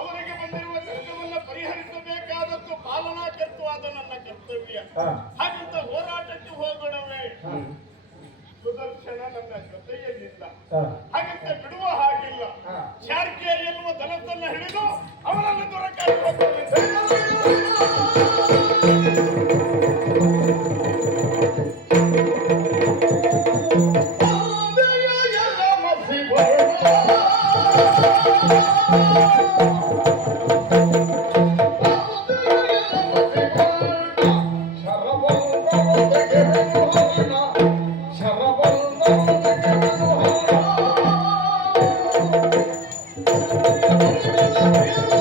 ಅವರಿಗೆ ಬಂದಿರುವ ಕಷ್ಟವನ್ನು ಪರಿಹರಿಸಬೇಕಾದದ್ದು ಪಾಲನಾ ಕರ್ತವಾದ ನನ್ನ ಕರ್ತವ್ಯ. ಹಾಗಂತ ಹೋರಾಟಕ್ಕೆ ಹೋಗೋಣವೇ? ಸುದರ್ಶನ ನನ್ನ ಜೊತೆಯಲ್ಲಿಲ್ಲ, ಹಾಗಂತ ಬಿಡುವ ಹಾಗಿಲ್ಲ. ಶಾರ್ಕೆ ಎನ್ನುವ ದನವನ್ನು ಹಿಡಿದು ಅವನನ್ನು ದೊರಕಾಗಿ Thank you.